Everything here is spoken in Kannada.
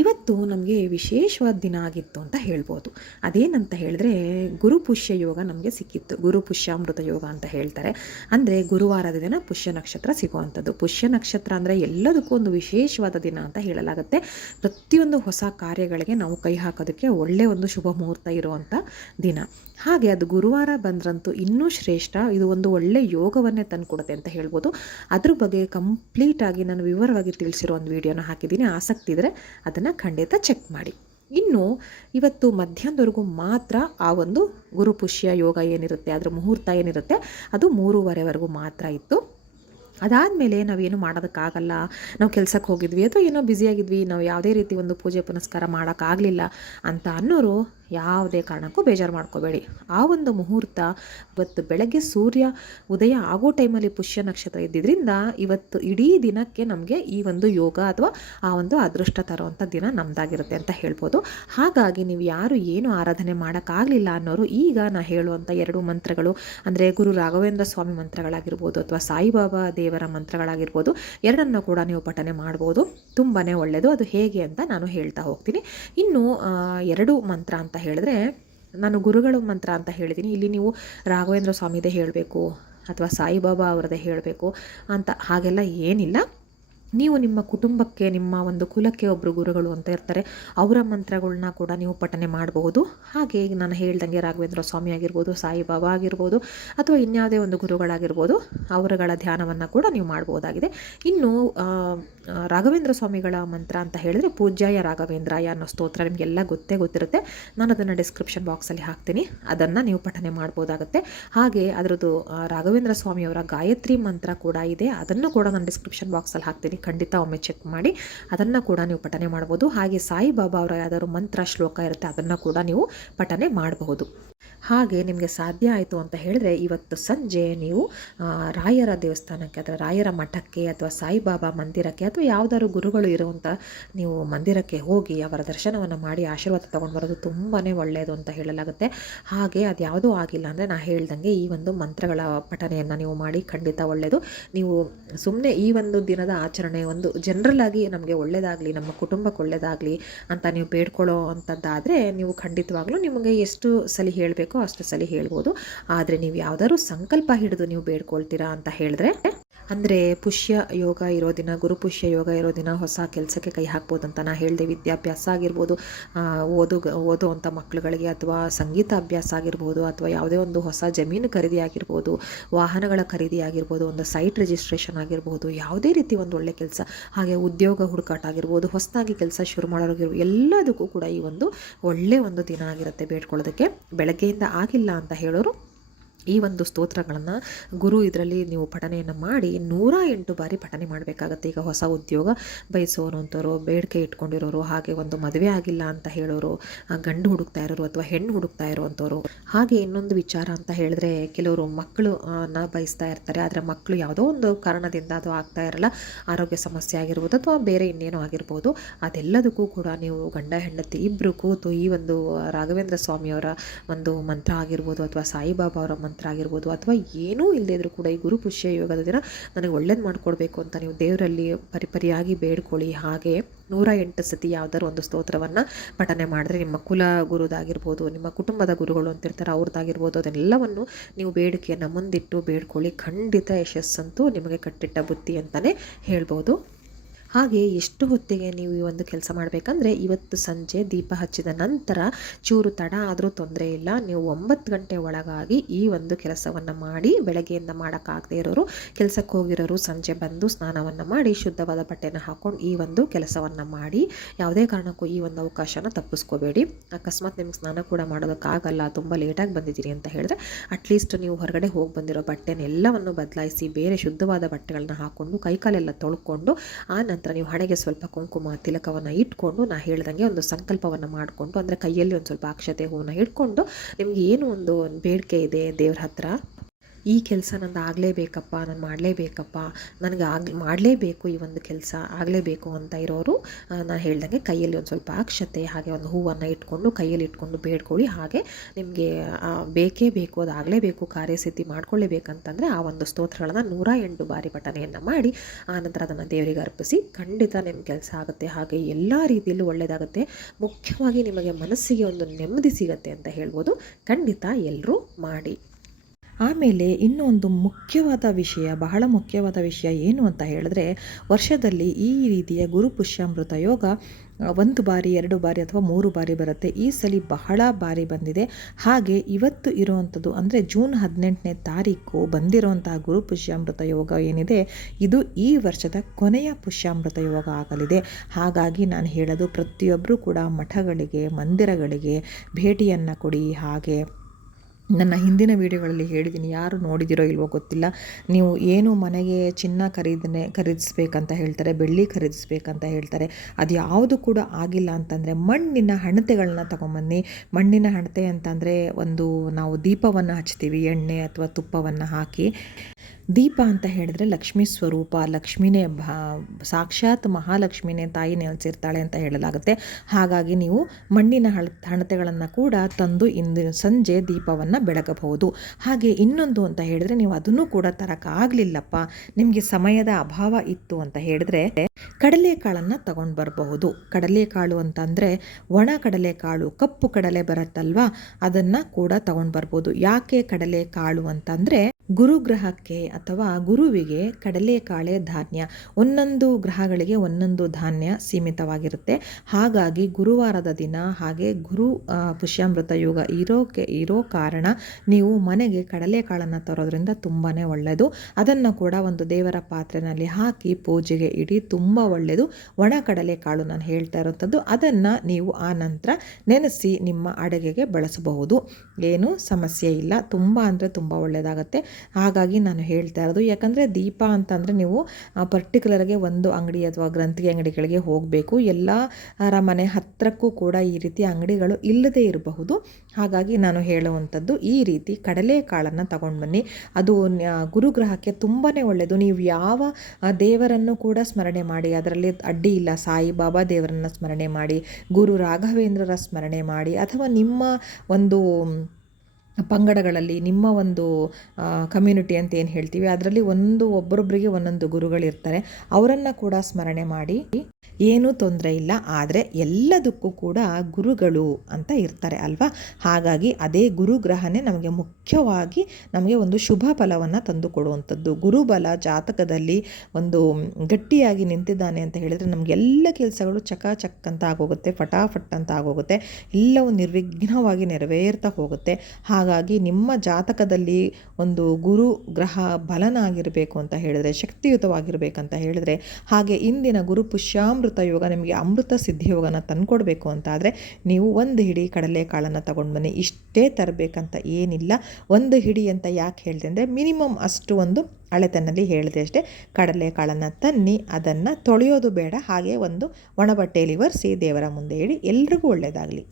ಇವತ್ತು ನಮಗೆ ವಿಶೇಷವಾದ ದಿನ ಆಗಿತ್ತು ಅಂತ ಹೇಳ್ಬೋದು. ಅದೇನಂತ ಹೇಳಿದ್ರೆ ಗುರುಪುಷ್ಯ ಯೋಗ ನಮಗೆ ಸಿಕ್ಕಿತ್ತು. ಗುರುಪುಷ್ಯಾಮೃತ ಯೋಗ ಅಂತ ಹೇಳ್ತಾರೆ. ಅಂದರೆ ಗುರುವಾರದ ದಿನ ಪುಷ್ಯ ನಕ್ಷತ್ರ ಸಿಗುವಂಥದ್ದು. ಪುಷ್ಯ ನಕ್ಷತ್ರ ಅಂದರೆ ಎಲ್ಲದಕ್ಕೂ ಒಂದು ವಿಶೇಷವಾದ ದಿನ ಅಂತ ಹೇಳಲಾಗುತ್ತೆ. ಪ್ರತಿಯೊಂದು ಹೊಸ ಕಾರ್ಯಗಳಿಗೆ ನಾವು ಕೈ ಹಾಕೋದಕ್ಕೆ ಒಳ್ಳೆಯ ಒಂದು ಶುಭ ಮುಹೂರ್ತ ಇರುವಂಥ ದಿನ. ಹಾಗೆ ಅದು ಗುರುವಾರ ಬಂದ್ರಂತೂ ಇನ್ನೂ ಶ್ರೇಷ್ಠ. ಇದು ಒಂದು ಒಳ್ಳೆಯ ಯೋಗವನ್ನೇ ತಂದುಕೊಡುತ್ತೆ ಅಂತ ಹೇಳ್ಬೋದು. ಅದ್ರ ಬಗ್ಗೆ ಕಂಪ್ಲೀಟಾಗಿ ನಾನು ವಿವರವಾಗಿ ತಿಳಿಸಿರೋ ಒಂದು ವಿಡಿಯೋನ ಹಾಕಿದ್ದೀನಿ. ಆಸಕ್ತಿ ಇದ್ದರೆ ಅದನ್ನು ಖಂಡಿತ ಚೆಕ್ ಮಾಡಿ. ಇನ್ನು ಇವತ್ತು ಮಧ್ಯಾಹ್ನದವರೆಗೂ ಮಾತ್ರ ಆ ಒಂದು ಗುರುಪುಷ್ಯ ಯೋಗ ಏನಿರುತ್ತೆ, ಅದರ ಮುಹೂರ್ತ ಏನಿರುತ್ತೆ, ಅದು 3:30ವರೆಗೂ ಮಾತ್ರ ಇತ್ತು. ಅದಾದಮೇಲೆ ನಾವೇನು ಮಾಡೋದಕ್ಕಾಗಲ್ಲ, ನಾವು ಕೆಲಸಕ್ಕೆ ಹೋಗಿದ್ವಿ ಅಥವಾ ಏನೋ ಬ್ಯುಸಿಯಾಗಿದ್ವಿ, ನಾವು ಯಾವುದೇ ರೀತಿ ಒಂದು ಪೂಜೆ ಪುನಸ್ಕಾರ ಮಾಡೋಕ್ಕಾಗಲಿಲ್ಲ ಅಂತ ಅನ್ನೋರು ಯಾವುದೇ ಕಾರಣಕ್ಕೂ ಬೇಜಾರು ಮಾಡ್ಕೋಬೇಡಿ. ಆ ಒಂದು ಮುಹೂರ್ತ ಇವತ್ತು ಬೆಳಗ್ಗೆ ಸೂರ್ಯ ಉದಯ ಆಗೋ ಟೈಮಲ್ಲಿ ಪುಷ್ಯ ನಕ್ಷತ್ರ ಇದ್ದಿದ್ದರಿಂದ ಇವತ್ತು ಇಡೀ ದಿನಕ್ಕೆ ನಮಗೆ ಈ ಒಂದು ಯೋಗ ಅಥವಾ ಆ ಒಂದು ಅದೃಷ್ಟ ತರುವಂಥ ದಿನ ನಮ್ಮದಾಗಿರುತ್ತೆ ಅಂತ ಹೇಳ್ಬೋದು. ಹಾಗಾಗಿ ನೀವು ಯಾರು ಏನು ಆರಾಧನೆ ಮಾಡೋಕ್ಕಾಗಲಿಲ್ಲ ಅನ್ನೋರು ಈಗ ನಾ ಹೇಳುವಂಥ 2 ಮಂತ್ರಗಳು ಅಂದರೆ ಗುರು ರಾಘವೇಂದ್ರ ಸ್ವಾಮಿ ಮಂತ್ರಗಳಾಗಿರ್ಬೋದು ಅಥವಾ ಸಾಯಿಬಾಬಾ ದೇವರ ಮಂತ್ರಗಳಾಗಿರ್ಬೋದು, ಎರಡನ್ನು ಕೂಡ ನೀವು ಪಠನೆ ಮಾಡ್ಬೋದು. ತುಂಬಾ ಒಳ್ಳೆಯದು. ಅದು ಹೇಗೆ ಅಂತ ನಾನು ಹೇಳ್ತಾ ಹೋಗ್ತೀನಿ. ಇನ್ನು 2 ಮಂತ್ರ ಅಂತ ಹೇಳಿದ್ರೆ, ನಾನು ಗುರುಗಳ ಮಂತ್ರ ಅಂತ ಹೇಳಿದ್ದೀನಿ. ಇಲ್ಲಿ ನೀವು ರಾಘವೇಂದ್ರ ಸ್ವಾಮಿದೇ ಹೇಳಬೇಕು ಅಥವಾ ಸಾಯಿಬಾಬಾ ಅವರದೇ ಹೇಳಬೇಕು ಅಂತ ಹಾಗೆಲ್ಲ ಏನಿಲ್ಲ. ನೀವು ನಿಮ್ಮ ಕುಟುಂಬಕ್ಕೆ, ನಿಮ್ಮ ಒಂದು ಕುಲಕ್ಕೆ ಒಬ್ಬರು ಗುರುಗಳು ಅಂತ ಇರ್ತಾರೆ, ಅವರ ಮಂತ್ರಗಳನ್ನ ಕೂಡ ನೀವು ಪಠನೆ ಮಾಡಬಹುದು. ಹಾಗೆ ಈಗ ನಾನು ಹೇಳ್ದಂಗೆ ರಾಘವೇಂದ್ರ ಸ್ವಾಮಿ ಆಗಿರ್ಬೋದು, ಸಾಯಿಬಾಬಾ ಆಗಿರ್ಬೋದು ಅಥವಾ ಇನ್ಯಾವುದೇ ಒಂದು ಗುರುಗಳಾಗಿರ್ಬೋದು, ಅವರುಗಳ ಧ್ಯಾನವನ್ನು ಕೂಡ ನೀವು ಮಾಡ್ಬೋದಾಗಿದೆ. ಇನ್ನು ರಾಘವೇಂದ್ರ ಸ್ವಾಮಿಗಳ ಮಂತ್ರ ಅಂತ ಹೇಳಿದ್ರೆ ಪೂಜ್ಯಾಯ ರಾಘವೇಂದ್ರಾಯ ಅನ್ನೋ ಸ್ತೋತ್ರ ನಿಮಗೆಲ್ಲ ಗೊತ್ತಿರುತ್ತೆ. ನಾನು ಅದನ್ನು ಡಿಸ್ಕ್ರಿಪ್ಷನ್ ಬಾಕ್ಸಲ್ಲಿ ಹಾಕ್ತೀನಿ, ಅದನ್ನು ನೀವು ಪಠನೆ ಮಾಡ್ಬೋದಾಗುತ್ತೆ. ಹಾಗೆ ಅದರದ್ದು ರಾಘವೇಂದ್ರ ಸ್ವಾಮಿಯವರ ಗಾಯತ್ರಿ ಮಂತ್ರ ಕೂಡ ಇದೆ, ಅದನ್ನು ಕೂಡ ನಾನು ಡಿಸ್ಕ್ರಿಪ್ಷನ್ ಬಾಕ್ಸಲ್ಲಿ ಹಾಕ್ತೀನಿ. ಖಂಡಿತ ಒಮ್ಮೆ ಚೆಕ್ ಮಾಡಿ, ಅದನ್ನು ಕೂಡ ನೀವು ಪಠನೆ ಮಾಡ್ಬೋದು. ಹಾಗೆ ಸಾಯಿಬಾಬಾ ಅವರ ಯಾವ್ದಾದ್ರು ಮಂತ್ರ ಶ್ಲೋಕ ಇರುತ್ತೆ, ಅದನ್ನು ಕೂಡ ನೀವು ಪಠನೆ ಮಾಡಬಹುದು. ಹಾಗೆ ನಿಮಗೆ ಸಾಧ್ಯ ಆಯಿತು ಅಂತ ಹೇಳಿದ್ರೆ ಇವತ್ತು ಸಂಜೆ ನೀವು ರಾಯರ ದೇವಸ್ಥಾನಕ್ಕೆ ಅಥವಾ ರಾಯರ ಮಠಕ್ಕೆ ಅಥವಾ ಸಾಯಿಬಾಬಾ ಮಂದಿರಕ್ಕೆ ಅಥವಾ ಯಾವುದಾದ್ರು ಗುರುಗಳು ಇರುವಂಥ ನೀವು ಮಂದಿರಕ್ಕೆ ಹೋಗಿ ಅವರ ದರ್ಶನವನ್ನು ಮಾಡಿ ಆಶೀರ್ವಾದ ತೊಗೊಂಡು ಬರೋದು ತುಂಬಾ ಒಳ್ಳೆಯದು ಅಂತ ಹೇಳಲಾಗುತ್ತೆ. ಹಾಗೆ ಅದು ಯಾವುದೂ ಆಗಿಲ್ಲ ಅಂದರೆ ನಾನು ಹೇಳ್ದಂಗೆ ಈ ಒಂದು ಮಂತ್ರಗಳ ಪಠನೆಯನ್ನು ನೀವು ಮಾಡಿ, ಖಂಡಿತ ಒಳ್ಳೆಯದು. ನೀವು ಸುಮ್ಮನೆ ಈ ಒಂದು ದಿನದ ಆಚರಣೆ ಒಂದು ಜನರಲ್ ಆಗಿ ನಮಗೆ ಒಳ್ಳೆಯದಾಗಲಿ, ನಮ್ಮ ಕುಟುಂಬಕ್ಕೆ ಒಳ್ಳೆಯದಾಗಲಿ ಅಂತ ನೀವು ಬೇಡ್ಕೊಳ್ಳೋ ಅಂಥದ್ದಾದರೆ ನೀವು ಖಂಡಿತವಾಗ್ಲೂ ನಿಮಗೆ ಎಷ್ಟು ಸಲ ಹೇಳಬೇಕು ಅಷ್ಟು ಸಲ ಹೇಳ್ಬೋದು. ಆದರೆ ನೀವು ಯಾವ್ದಾದ್ರು ಸಂಕಲ್ಪ ಹಿಡಿದು ನೀವು ಬೇಡ್ಕೊಳ್ತೀರಾ ಅಂತ ಹೇಳಿದ್ರೆ, ಅಂದರೆ ಪುಷ್ಯ ಯೋಗ ಇರೋ ದಿನ, ಗುರುಪುಷ್ಯ ಯೋಗ ಇರೋ ದಿನ ಹೊಸ ಕೆಲಸಕ್ಕೆ ಕೈ ಹಾಕ್ಬೋದು ಅಂತ ನಾ ಹೇಳಿದೆ. ವಿದ್ಯಾಭ್ಯಾಸ ಆಗಿರ್ಬೋದು, ಓದುವಂಥ ಮಕ್ಕಳುಗಳಿಗೆ, ಅಥವಾ ಸಂಗೀತ ಅಭ್ಯಾಸ ಆಗಿರ್ಬೋದು, ಅಥವಾ ಯಾವುದೇ ಒಂದು ಹೊಸ ಜಮೀನು ಖರೀದಿ ಆಗಿರ್ಬೋದು, ವಾಹನಗಳ ಖರೀದಿ ಆಗಿರ್ಬೋದು, ಒಂದು ಸೈಟ್ ರಿಜಿಸ್ಟ್ರೇಷನ್ ಆಗಿರ್ಬೋದು, ಯಾವುದೇ ರೀತಿ ಒಂದು ಒಳ್ಳೆ ಕೆಲಸ, ಹಾಗೆ ಉದ್ಯೋಗ ಹುಡುಕಾಟ ಆಗಿರ್ಬೋದು, ಹೊಸದಾಗಿ ಕೆಲಸ ಶುರು ಮಾಡೋರಿಗಿರ್ಬೋದು, ಎಲ್ಲದಕ್ಕೂ ಕೂಡ ಈ ಒಂದು ಒಳ್ಳೆಯ ಒಂದು ದಿನ ಆಗಿರುತ್ತೆ ಬೇಡ್ಕೊಳ್ಳೋದಕ್ಕೆ. ಬೆಳಗ್ಗೆಯಿಂದ ಆಗಿಲ್ಲ ಅಂತ ಹೇಳೋರು ಈ ಒಂದು ಸ್ತೋತ್ರಗಳನ್ನು ಗುರು ಇದರಲ್ಲಿ ನೀವು ಪಠನೆಯನ್ನು ಮಾಡಿ 108 ಬಾರಿ ಪಠನೆ ಮಾಡಬೇಕಾಗತ್ತೆ. ಈಗ ಹೊಸ ಉದ್ಯೋಗ ಬಯಸೋರು ಅಂತವರು, ಬೇಡಿಕೆ ಇಟ್ಕೊಂಡಿರೋರು, ಹಾಗೆ ಒಂದು ಮದುವೆ ಆಗಿಲ್ಲ ಅಂತ ಹೇಳೋರು, ಗಂಡು ಹುಡುಕ್ತಾ ಇರೋರು ಅಥವಾ ಹೆಣ್ಣು ಹುಡುಕ್ತಾ ಇರೋವಂಥವ್ರು. ಹಾಗೆ ಇನ್ನೊಂದು ವಿಚಾರ ಅಂತ ಹೇಳಿದ್ರೆ, ಕೆಲವರು ಮಕ್ಕಳು ಬಯಸ್ತಾ ಇರ್ತಾರೆ, ಆದರೆ ಮಕ್ಕಳು ಯಾವುದೋ ಒಂದು ಕಾರಣದಿಂದ ಅದು ಆಗ್ತಾ ಇರಲ್ಲ, ಆರೋಗ್ಯ ಸಮಸ್ಯೆ ಆಗಿರ್ಬೋದು ಅಥವಾ ಬೇರೆ ಇನ್ನೇನೋ ಆಗಿರ್ಬೋದು. ಅದೆಲ್ಲದಕ್ಕೂ ಕೂಡ ನೀವು ಗಂಡ ಹೆಂಡತಿ ಇಬ್ಬರು ಕೂತು ಈ ಒಂದು ರಾಘವೇಂದ್ರ ಸ್ವಾಮಿಯವರ ಒಂದು ಮಂತ್ರ ಆಗಿರ್ಬೋದು ಅಥವಾ ಸಾಯಿಬಾಬಾ ಅವರ ಮಂತ್ರ ಆಗಿರ್ಬೋದು, ಅಥವಾ ಏನೂ ಇಲ್ಲದಿದ್ರೂ ಕೂಡ ಈ ಗುರುಪುಷ್ಯ ಯೋಗದ ದಿನ ನನಗೆ ಒಳ್ಳೇದು ಮಾಡಿಕೊಡ್ಬೇಕು ಅಂತ ನೀವು ದೇವರಲ್ಲಿ ಪರಿಪರಿಯಾಗಿ ಬೇಡ್ಕೊಳ್ಳಿ. ಹಾಗೆ 108 ಸತಿ ಯಾವುದಾದ್ರು ಒಂದು ಸ್ತೋತ್ರವನ್ನು ಪಠನೆ ಮಾಡಿದ್ರೆ, ನಿಮ್ಮ ಕುಲ ಗುರುದಾಗಿರ್ಬೋದು, ನಿಮ್ಮ ಕುಟುಂಬದ ಗುರುಗಳು ಅಂತಿರ್ತಾರೆ ಅವ್ರದ್ದಾಗಿರ್ಬೋದು, ಅದೆಲ್ಲವನ್ನು ನೀವು ಬೇಡಿಕೆಯನ್ನು ಮುಂದಿಟ್ಟು ಬೇಡ್ಕೊಳ್ಳಿ. ಖಂಡಿತ ಯಶಸ್ಸಂತೂ ನಿಮಗೆ ಕಟ್ಟಿಟ್ಟ ಬುತ್ತಿ ಅಂತಲೇ ಹೇಳ್ಬೋದು. ಹಾಗೆ ಎಷ್ಟು ಹೊತ್ತಿಗೆ ನೀವು ಈ ಒಂದು ಕೆಲಸ ಮಾಡಬೇಕಂದ್ರೆ, ಇವತ್ತು ಸಂಜೆ ದೀಪ ಹಚ್ಚಿದ ನಂತರ ಚೂರು ತಡ ಆದರೂ ತೊಂದರೆ ಇಲ್ಲ, ನೀವು 9 ಗಂಟೆ ಒಳಗಾಗಿ ಈ ಒಂದು ಕೆಲಸವನ್ನು ಮಾಡಿ. ಬೆಳಗ್ಗೆಯಿಂದ ಮಾಡೋಕ್ಕಾಗದೇ ಇರೋರು, ಕೆಲಸಕ್ಕೆ ಹೋಗಿರೋರು ಸಂಜೆ ಬಂದು ಸ್ನಾನವನ್ನು ಮಾಡಿ ಶುದ್ಧವಾದ ಬಟ್ಟೆನ ಹಾಕ್ಕೊಂಡು ಈ ಒಂದು ಕೆಲಸವನ್ನು ಮಾಡಿ. ಯಾವುದೇ ಕಾರಣಕ್ಕೂ ಈ ಒಂದು ಅವಕಾಶನ ತಪ್ಪಿಸ್ಕೋಬೇಡಿ. ಅಕಸ್ಮಾತ್ ನಿಮ್ಗೆ ಸ್ನಾನ ಕೂಡ ಮಾಡೋದಕ್ಕಾಗಲ್ಲ, ತುಂಬ ಲೇಟಾಗಿ ಬಂದಿದ್ದೀರಿ ಅಂತ ಹೇಳಿದ್ರೆ, ಅಟ್ಲೀಸ್ಟ್ ನೀವು ಹೊರಗಡೆ ಹೋಗಿ ಬಂದಿರೋ ಬಟ್ಟೆನೆಲ್ಲವನ್ನು ಬದಲಾಯಿಸಿ ಬೇರೆ ಶುದ್ಧವಾದ ಬಟ್ಟೆಗಳನ್ನ ಹಾಕ್ಕೊಂಡು ಕೈಕಾಲೆಲ್ಲ ತೊಳ್ಕೊಂಡು ಆ ನಂತರ ನೀವು ಹಣೆಗೆ ಸ್ವಲ್ಪ ಕುಂಕುಮ ತಿಲಕವನ್ನು ಇಟ್ಕೊಂಡು ನಾ ಹೇಳ್ದಂಗೆ ಒಂದು ಸಂಕಲ್ಪವನ್ನು ಮಾಡಿಕೊಂಡು, ಅಂದರೆ ಕೈಯಲ್ಲಿ ಒಂದು ಸ್ವಲ್ಪ ಅಕ್ಷತೆ ಹೂವನ್ನು ಇಟ್ಕೊಂಡು ನಿಮ್ಗೆ ಏನು ಒಂದು ಬೇಡಿಕೆ ಇದೆ ದೇವ್ರ ಹತ್ರ ಈ ಕೆಲಸ ನಂದು ಆಗಲೇಬೇಕಪ್ಪ, ನಾನು ಮಾಡಲೇಬೇಕಪ್ಪ, ನನಗೆ ಮಾಡಲೇಬೇಕು, ಈ ಒಂದು ಕೆಲಸ ಆಗಲೇಬೇಕು ಅಂತ ಇರೋರು ನಾನು ಹೇಳ್ದಂಗೆ ಕೈಯಲ್ಲಿ ಒಂದು ಸ್ವಲ್ಪ ಅಕ್ಷತೆ ಹಾಗೆ ಒಂದು ಹೂವನ್ನು ಇಟ್ಕೊಂಡು ಕೈಯಲ್ಲಿ ಇಟ್ಕೊಂಡು ಬೇಡ್ಕೊಳ್ಳಿ. ಹಾಗೆ ನಿಮಗೆ ಬೇಕೇ ಬೇಕು, ಅದು ಆಗಲೇಬೇಕು, ಕಾರ್ಯಸಿದ್ಧಿ ಮಾಡ್ಕೊಳ್ಳೇಬೇಕಂತಂದರೆ ಆ ಒಂದು ಸ್ತೋತ್ರಗಳನ್ನು 108 ಬಾರಿ ಪಠನೆಯನ್ನು ಮಾಡಿ ಆನಂತರ ಅದನ್ನು ದೇವರಿಗೆ ಅರ್ಪಿಸಿ. ಖಂಡಿತ ನಿಮ್ಮ ಕೆಲಸ ಆಗುತ್ತೆ, ಹಾಗೆ ಎಲ್ಲ ರೀತಿಯಲ್ಲೂ ಒಳ್ಳೆಯದಾಗುತ್ತೆ. ಮುಖ್ಯವಾಗಿ ನಿಮಗೆ ಮನಸ್ಸಿಗೆ ಒಂದು ನೆಮ್ಮದಿ ಸಿಗುತ್ತೆ ಅಂತ ಹೇಳ್ಬೋದು. ಖಂಡಿತ ಎಲ್ಲರೂ ಮಾಡಿ. ಆಮೇಲೆ ಇನ್ನೂ ಒಂದು ಮುಖ್ಯವಾದ ವಿಷಯ, ಬಹಳ ಮುಖ್ಯವಾದ ವಿಷಯ ಏನು ಅಂತ ಹೇಳಿದ್ರೆ, ವರ್ಷದಲ್ಲಿ ಈ ರೀತಿಯ ಗುರು ಪುಷ್ಯಾಮೃತ ಯೋಗ 1 ಬಾರಿ 2 ಬಾರಿ ಅಥವಾ 3 ಬಾರಿ ಬರುತ್ತೆ. ಈ ಸಲ ಬಹಳ ಬಾರಿ ಬಂದಿದೆ. ಹಾಗೆ ಇವತ್ತು ಇರುವಂಥದ್ದು ಅಂದರೆ ಜೂನ್ 18ನೇ ತಾರೀಕು ಬಂದಿರುವಂತಹ ಗುರು ಪುಷ್ಯಾಮೃತ ಯೋಗ ಏನಿದೆ, ಇದು ಈ ವರ್ಷದ ಕೊನೆಯ ಪುಷ್ಯಾಮೃತ ಯೋಗ ಆಗಲಿದೆ. ಹಾಗಾಗಿ ನಾನು ಹೇಳೋದು, ಪ್ರತಿಯೊಬ್ಬರೂ ಕೂಡ ಮಠಗಳಿಗೆ, ಮಂದಿರಗಳಿಗೆ ಭೇಟಿಯನ್ನು ಕೊಡಿ. ಹಾಗೆ ನನ್ನ ಹಿಂದಿನ ವಿಡಿಯೋಗಳಲ್ಲಿ ಹೇಳಿದ್ದೀನಿ, ಯಾರು ನೋಡಿದಿರೋ ಇಲ್ವೋ ಗೊತ್ತಿಲ್ಲ. ನೀವು ಏನು ಮನೆಗೆ ಚಿನ್ನ ಖರೀದಿಸ್ಬೇಕಂತ ಹೇಳ್ತಾರೆ, ಬೆಳ್ಳಿ ಖರೀದಿಸ್ಬೇಕಂತ ಹೇಳ್ತಾರೆ, ಅದು ಯಾವುದು ಕೂಡ ಆಗಿಲ್ಲ ಅಂತಂದರೆ ಮಣ್ಣಿನ ಹಣತೆಗಳನ್ನ ತೊಗೊಂಬನ್ನಿ. ಮಣ್ಣಿನ ಹಣತೆ ಅಂತಂದರೆ ಒಂದು ನಾವು ದೀಪವನ್ನು ಹಚ್ತೀವಿ, ಎಣ್ಣೆ ಅಥವಾ ತುಪ್ಪವನ್ನು ಹಾಕಿ. ದೀಪ ಅಂತ ಹೇಳಿದ್ರೆ ಲಕ್ಷ್ಮೀ ಸ್ವರೂಪ, ಲಕ್ಷ್ಮಿನೇ ಸಾಕ್ಷಾತ್ ಮಹಾಲಕ್ಷ್ಮಿನೇ ತಾಯಿ ನೆಲೆಸಿರ್ತಾಳೆ ಅಂತ ಹೇಳಲಾಗುತ್ತೆ. ಹಾಗಾಗಿ ನೀವು ಮಣ್ಣಿನ ಹಣತೆಗಳನ್ನು ಕೂಡ ತಂದು ಇಂದಿನ ಸಂಜೆ ದೀಪವನ್ನು ಬೆಳಗಬಹುದು. ಹಾಗೆ ಇನ್ನೊಂದು ಅಂತ ಹೇಳಿದ್ರೆ, ನೀವು ಅದನ್ನು ಕೂಡ ತರಕ್ಕಾಗಲಿಲ್ಲಪ್ಪ, ನಿಮಗೆ ಸಮಯದ ಅಭಾವ ಇತ್ತು ಅಂತ ಹೇಳಿದ್ರೆ ಕಡಲೆಕಾಳನ್ನು ತಗೊಂಡು ಬರಬಹುದು. ಕಡಲೆಕಾಳು ಅಂತಂದರೆ ಒಣ ಕಡಲೆಕಾಳು, ಕಪ್ಪು ಕಡಲೆ ಬರುತ್ತಲ್ವಾ, ಅದನ್ನು ಕೂಡ ತಗೊಂಡು ಬರ್ಬೋದು. ಯಾಕೆ ಕಡಲೆಕಾಳು ಅಂತಂದರೆ, ಗುರುಗ್ರಹಕ್ಕೆ ಅಥವಾ ಗುರುವಿಗೆ ಕಡಲೆಕಾಳೆ ಧಾನ್ಯ. ಒಂದೊಂದು ಗ್ರಹಗಳಿಗೆ ಒಂದೊಂದು ಧಾನ್ಯ ಸೀಮಿತವಾಗಿರುತ್ತೆ. ಹಾಗಾಗಿ ಗುರುವಾರದ ದಿನ ಹಾಗೆ ಗುರು ಪುಷ್ಯಾಮೃತ ಯೋಗ ಇರೋ ಕಾರಣ ನೀವು ಮನೆಗೆ ಕಡಲೆಕಾಳನ್ನು ತರೋದ್ರಿಂದ ತುಂಬಾ ಒಳ್ಳೆಯದು. ಅದನ್ನು ಕೂಡ ಒಂದು ದೇವರ ಪಾತ್ರೆಯಲ್ಲಿ ಹಾಕಿ ಪೂಜೆಗೆ ಇಡಿ, ತುಂಬ ಒಳ್ಳೆಯದು. ಒಣ ಕಡಲೆಕಾಳು ನಾನು ಹೇಳ್ತಾ ಇರೋಂಥದ್ದು, ಅದನ್ನು ನೀವು ಆ ನಂತರ ನೆನೆಸಿ ನಿಮ್ಮ ಅಡುಗೆಗೆ ಬಳಸಬಹುದು. ಏನೂ ಸಮಸ್ಯೆ ಇಲ್ಲ, ತುಂಬ ಅಂದರೆ ತುಂಬ ಒಳ್ಳೆಯದಾಗತ್ತೆ. ಹಾಗಾಗಿ ನಾನು ಹೇಳ್ತಾ ಇರೋದು, ಯಾಕಂದರೆ ದೀಪ ಅಂತಂದರೆ ನೀವು ಪರ್ಟಿಕ್ಯುಲರ್ಗೆ ಒಂದು ಅಂಗಡಿ ಅಥವಾ ಗ್ರಂಥಿಗೆ ಅಂಗಡಿಗಳಿಗೆ ಹೋಗಬೇಕು. ಎಲ್ಲರ ಮನೆ ಹತ್ತಿರಕ್ಕೂ ಕೂಡ ಈ ರೀತಿ ಅಂಗಡಿಗಳು ಇಲ್ಲದೇ ಇರಬಹುದು. ಹಾಗಾಗಿ ನಾನು ಹೇಳುವಂಥದ್ದು, ಈ ರೀತಿ ಕಡಲೆಕಾಳನ್ನು ತಗೊಂಡು ಬನ್ನಿ. ಅದು ಗುರುಗ್ರಹಕ್ಕೆ ತುಂಬಾ ಒಳ್ಳೆಯದು. ನೀವು ಯಾವ ದೇವರನ್ನು ಕೂಡ ಸ್ಮರಣೆ ಮಾಡಿ, ಅದರಲ್ಲಿ ಅಡ್ಡಿ ಇಲ್ಲ. ಸಾಯಿಬಾಬಾ ದೇವರನ್ನು ಸ್ಮರಣೆ ಮಾಡಿ, ಗುರು ರಾಘವೇಂದ್ರರ ಸ್ಮರಣೆ ಮಾಡಿ, ಅಥವಾ ನಿಮ್ಮ ಒಂದು ಪಂಗಡಗಳಲ್ಲಿ ನಿಮ್ಮ ಒಂದು ಕಮ್ಯುನಿಟಿ ಅಂತ ಏನು ಹೇಳ್ತೀವಿ, ಅದರಲ್ಲಿ ಒಬ್ಬರೊಬ್ಬರಿಗೆ ಒಂದೊಂದು ಗುರುಗಳಿರ್ತಾರೆ, ಅವರನ್ನು ಕೂಡ ಸ್ಮರಣೆ ಮಾಡಿ. ಏನೂ ತೊಂದರೆ ಇಲ್ಲ. ಆದರೆ ಎಲ್ಲದಕ್ಕೂ ಕೂಡ ಗುರುಗಳು ಅಂತ ಇರ್ತಾರೆ ಅಲ್ವಾ. ಹಾಗಾಗಿ ಅದೇ ಗುರುಗ್ರಹನೇ ನಮಗೆ ಮುಖ್ಯವಾಗಿ ನಮಗೆ ಒಂದು ಶುಭ ಫಲವನ್ನು ತಂದು ಕೊಡುವಂಥದ್ದು. ಗುರುಬಲ ಜಾತಕದಲ್ಲಿ ಒಂದು ಗಟ್ಟಿಯಾಗಿ ನಿಂತಿದ್ದಾನೆ ಅಂತ ಹೇಳಿದರೆ ನಮಗೆಲ್ಲ ಕೆಲಸಗಳು ಚಕ್ ಅಂತ ಆಗೋಗುತ್ತೆ, ಫಟಾಫಟ್ ಅಂತ ಆಗೋಗುತ್ತೆ, ಎಲ್ಲವೂ ನಿರ್ವಿಘ್ನವಾಗಿ ನೆರವೇರ್ತಾ ಹೋಗುತ್ತೆ. ಹಾಗಾಗಿ ನಿಮ್ಮ ಜಾತಕದಲ್ಲಿ ಒಂದು ಗುರು ಗ್ರಹ ಬಲನಾಗಿರಬೇಕು ಅಂತ ಹೇಳಿದ್ರೆ, ಶಕ್ತಿಯುತವಾಗಿರಬೇಕಂತ ಹೇಳಿದ್ರೆ, ಹಾಗೆ ಇಂದಿನ ಗುರು ಪುಷ್ಯಾಮೃತ ಯೋಗ ನಿಮಗೆ ಅಮೃತ ಸಿದ್ಧಿಯೋಗನ ತಂದುಕೊಡ್ಬೇಕು ಅಂತಾದರೆ ನೀವು 1 ಹಿಡಿ ಕಡಲೆಕಾಳನ್ನು ತಗೊಂಡು ಬನ್ನಿ. ಇಷ್ಟೇ ತರಬೇಕಂತ ಏನಿಲ್ಲ. 1 ಹಿಡಿ ಅಂತ ಯಾಕೆ ಹೇಳಿದೆ ಅಂದರೆ, ಮಿನಿಮಮ್ ಅಷ್ಟು ಒಂದು ಅಳೆತನಲ್ಲಿ ಹೇಳಿದೆ ಅಷ್ಟೇ. ಕಡಲೆಕಾಳನ್ನು ತನ್ನಿ, ಅದನ್ನು ತೊಳೆಯೋದು ಬೇಡ, ಹಾಗೆ ಒಂದು ಒಣ ಬಟ್ಟೆಯಲ್ಲಿ ಒರೆಸಿ ದೇವರ ಮುಂದೆ ಇಡಿ. ಎಲ್ರಿಗೂ ಒಳ್ಳೆಯದಾಗಲಿ.